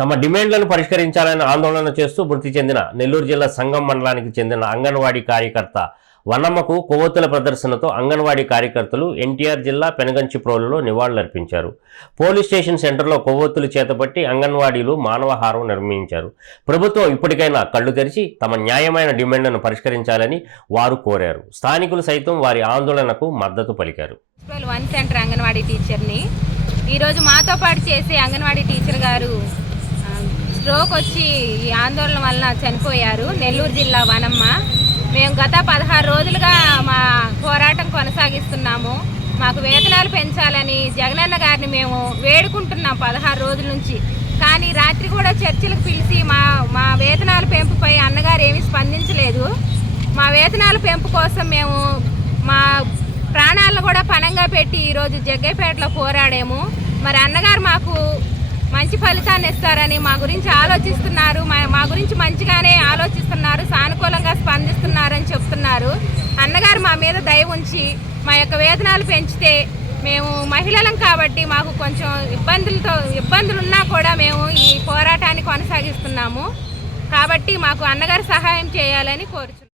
తమ డిమాండ్లను పరిష్కరించాలని ఆందోళన చేస్తూ మృతి చెందిన నెల్లూరు జిల్లా సంగం మండలానికి చెందిన అంగన్వాడీ కార్యకర్త వన్నమ్మకు కొవ్వొత్తుల ప్రదర్శనతో అంగన్వాడీ కార్యకర్తలు ఎన్టీఆర్ జిల్లా పెనగంచిప్రోలులో నివాళులర్పించారు. పోలీస్ స్టేషన్ సెంటర్లో కొవ్వొత్తులు చేతపట్టి అంగన్వాడీలు మానవహారం నిర్మించారు. ప్రభుత్వం ఇప్పటికైనా కళ్ళు తెరిచి తమ న్యాయమైన డిమాండ్లను పరిష్కరించాలని వారు కోరారు. స్థానికులు సైతం వారి ఆందోళనకు మద్దతు పలికారు. వన్ సెంటర్ అంగన్వాడీ టీచర్ని. ఈరోజు మాతో పాటు చేసే అంగన్వాడీ టీచర్ గారు స్ట్రోక్ వచ్చి ఈ ఆందోళన వలన చనిపోయారు. నెల్లూరు జిల్లా వనమ్మ. మేము గత పదహారు రోజులుగా మా పోరాటం కొనసాగిస్తున్నాము. మాకు వేతనాలు పెంచాలని జగనన్న గారిని మేము వేడుకుంటున్నాం పదహారు రోజుల నుంచి. కానీ రాత్రి కూడా చర్చలకు పిలిచి మా మా వేతనాల పెంపుపై అన్నగారు ఏమీ స్పందించలేదు. మా వేతనాల పెంపు కోసం మేము మా ప్రాణాలను కూడా పణంగా పెట్టి ఈరోజు జగ్గైపేటలో పోరాడాము. మరి అన్నగారు మాకు ఫలితాన్ని ఇస్తారని మా గురించి ఆలోచిస్తున్నారు. మా మా గురించి మంచిగానే ఆలోచిస్తున్నారు సానుకూలంగా స్పందిస్తున్నారని చెప్తున్నారు. అన్నగారు మా మీద దయ ఉంచి మా యొక్క వేతనాలు పెంచితే మేము మహిళలం కాబట్టి మాకు కొంచెం ఇబ్బందులతో ఇబ్బందులు ఉన్నా కూడా మేము ఈ పోరాటాన్ని కొనసాగిస్తున్నాము. కాబట్టి మాకు అన్నగారు సహాయం చేయాలని కోరుచున్నాము